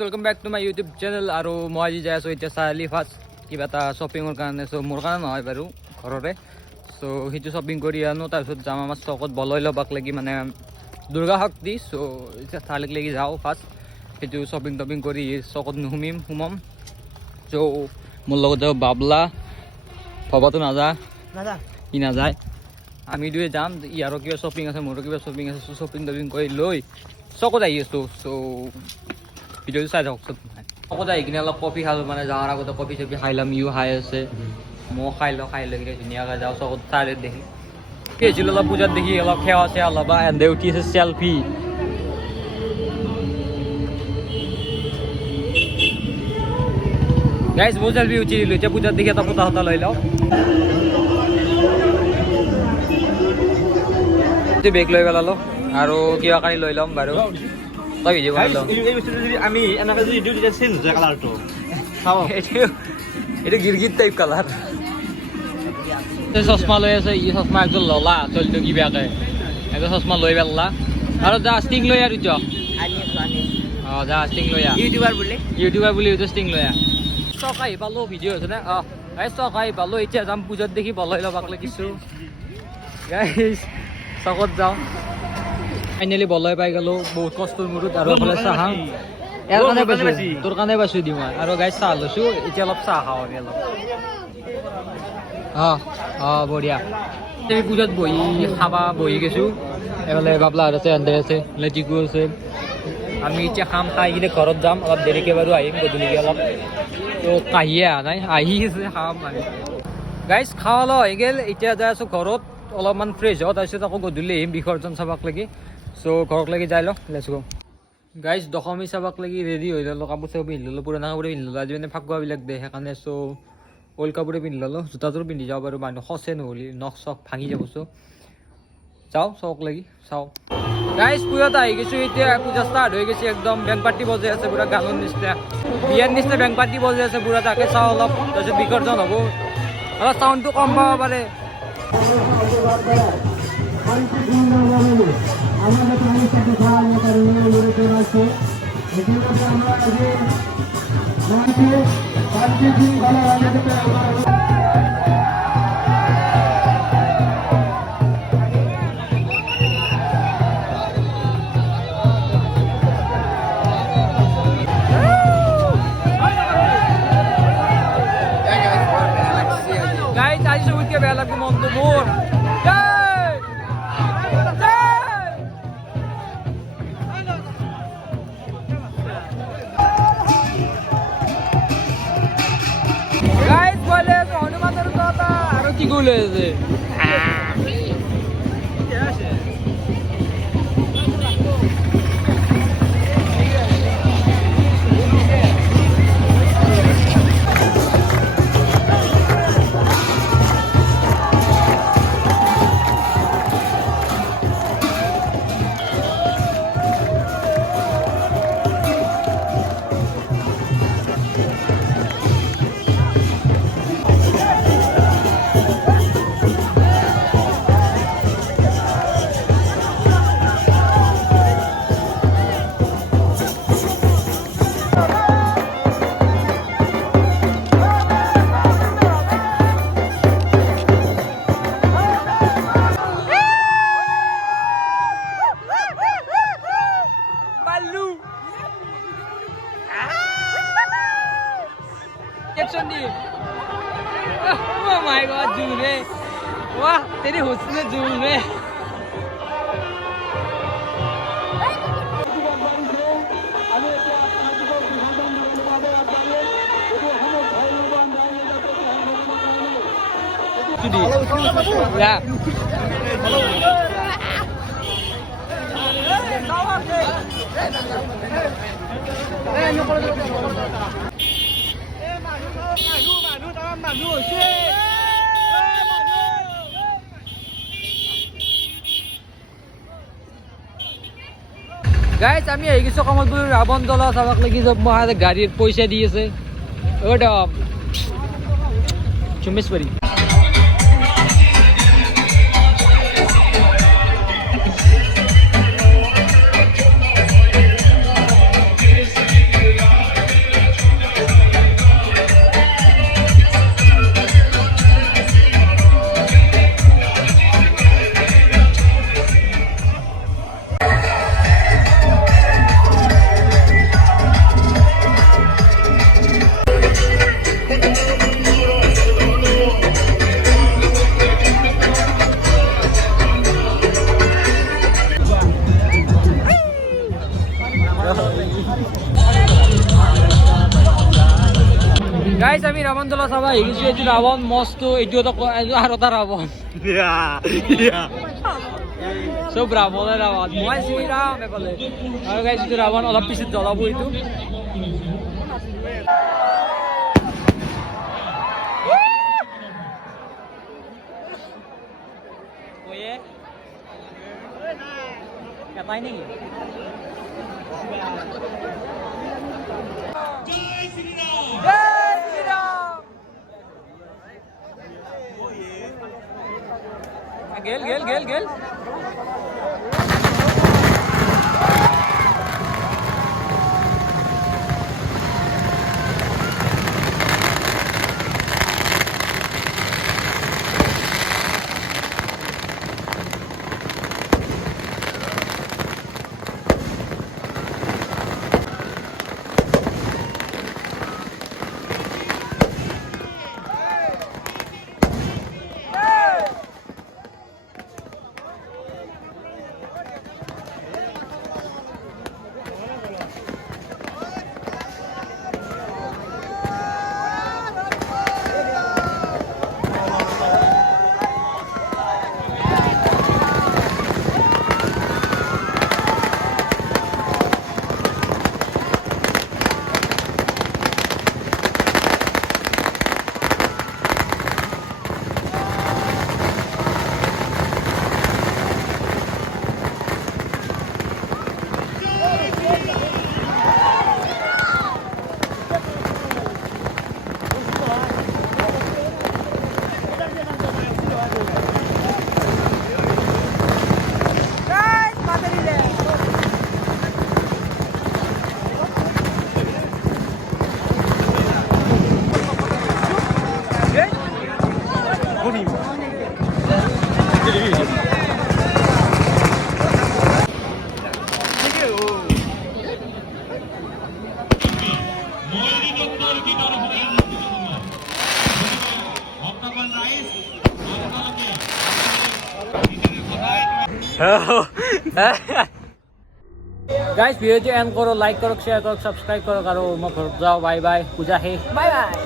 Welcome back to my YouTube channel. আৰু মই আজি যাই আছো এতিয়া চাৰিআলি ফাৰ্ষ্ট কিবা এটা শ্বপিঙৰ কাৰণে। চ' মোৰ কাৰণে নহয় বাৰু, ঘৰৰে। চ' সেইটো শ্বপিং কৰি আনো, তাৰপিছত যাম আমাৰ চকত বলয় ল'বাক লাগি, মানে দুৰ্গা শক্তি। চ' এতিয়া তালৈকে লাগি যাওঁ ফাৰ্ষ্ট, সেইটো শ্বপিং টপিং কৰি চকত সোমাম। চ' মোৰ লগত যাব বাবলা, ভবাটো নাযায়, ই নাযায়, আমি দুয়ে যাম। ইয়াৰো কিবা শ্বপিং আছে, মোৰো কিবা শ্বপিং আছে। চ' শ্বপিং টপিং কৰি লৈ চকত আহি আছোঁ। চ' ভিডিঅ'টো চাই থাককচোন। চকত আহি কিনে অলপ কফি খালোঁ, মানে যাৱাৰ আগতে কফি চফি খাই ল'ম। ইও খাই আছে, ময়ো খাই লৈ কিনে ধুনীয়াকৈ যাওঁ চকত চাৰিআলিত দেখি। কি হৈছিল অলপ পূজাত দেখি অলপ সেৱা চেৱা ল'বা। এন্দে উঠি আছে চেল্ফি। গাইজ বহুত চেল্ফি উঠি দিলোঁ, এতিয়া পূজাত দেখি এটা ফটা চটা লৈ লওঁ। বেগ লৈ পেলালোঁ আৰু কিবা কানি লৈ ল'ম বাৰু। তই ভিডিঅ' বনাই লওঁ। আমি এনেকৈ যদি দিওঁ তেতিয়া চেঞ্জ হৈ কালাৰটো। এইটো গিৰগিট টাইপ কালাৰ। চশমা লৈ আছে, ই চশমা একযোৰ ল'লা চলিটো কিবাকে, একযোৰ চশমা লৈ পেলা আৰু যা ষ্টিং লৈ আৰু অঁ যা ষ্টিং লৈ ইউটিউবাৰ বুলি ষ্টিং লৈ চক আহি পালোঁ। ভিডিঅ' হৈছে নে? অঁ গাইজ চক আহি পালোঁ। এতিয়া যাম পূজাত দেখি বলয় ল'বাক লাগিছোঁ। গাইজ চকত যাওঁ, ফাইনেলি বলয় পাই গ'লোঁ বহুত কষ্টৰ মূৰত। আৰু এইফালে চাহ ইয়াৰ কাৰণে পাইছোঁ, তোৰ কাৰণে পাইছোঁ দিওঁ মই। আৰু গাইজ চাহ লৈছোঁ, এতিয়া অলপ চাহ খাওঁ আমি অলপ। অঁ বঢ়িয়া। আমি পূজাত বহি গৈছোঁ। এইফালে বাবলাহঁত আছে, এন্দে আছে, লেটিকু আছে। আমি এতিয়া খাই কিনে ঘৰত যাম। অলপ দেৰিকৈ বাৰু আহিম গধূলিকৈ অলপ। তো কাহিয়ে অহা নাই, আহি আছে, খাম মানে। গাইজ খাৱা লোৱা হৈ গ'ল, এতিয়া যাই আছোঁ ঘৰত অলপমান ফ্ৰেছ হওঁ, তাৰপিছত আকৌ গধূলি আহিম বিসৰ্জন চাবাক লাগি। চ' ঘৰত লাগি যাই লওঁ, লেটছ গ'। গাইজ দশমী চাবাক লাগি ৰেডি হৈ ল'লোঁ, কাপোৰ চাপোৰ পিন্ধি ল'লোঁ, পুৰণা কাপোৰে পিন্ধি ল'লোঁ। আজি মানে ফাকুৱাবিলাক দিয়ে সেইকাৰণে। চ' অল্ড কাপোৰে পিন্ধি ল'লোঁ, জোতাযোৰ পিন্ধি যাব পাৰোঁ, মানুহ খচে নহ'লি, নখ চখ ভাঙি যাব। চ' যাওঁ চক লাগি চাওঁ। গাইজ পূজাত আহি গৈছোঁ, এতিয়া পূজা ষ্টাৰ্ট হৈ গৈছে একদম। বেংক পাৰ্টি বজাই আছে পুৰা, গানৰ নিচিনা বিয়াৰ নিচিনা বেংক পাৰ্টি বজাই আছে পুৰা। তাকে চাওঁ অলপ, তাৰপিছত বিসৰ্জন হ'ব। অলপ চাউণ্ডটো কম পাব পাৰে। গাইজ আজি চবতকৈ বেয়া লাগব মনটো মোৰ। গাইজ বলে হনুমানৰ কথা আৰু কি কৰি আছে। Oh my God, झूले वाह तेरी हुस्न झूले। গাইজ আমি আহি গৈছোঁ কমলপুৰ ৰাৱণ দলা চাবাক লাগি। চব মই গাড়ীত পইচা দি আছে। চুমেশ্বৰী গাইছ আমি ৰাৱণ দলা চাবা আহিছোঁ এইটো ৰাৱণ মস্ত এইটো আৰু এটা ৰাৱণ চব ৰাৱণে ৰাৱণ মই শ্ৰীৰাম এফালে আৰু গাইছ এইটো ৰাৱণ অলপ পিছত জ্বলাব এইটো এটাই নেকি गेल गेल गेल गेल गाइस भिडिओ एन्ड करो लाइक करो शेयर करो सब्सक्राइब करो मैं घर जाओ बाय बाय पूजा है बाय बाय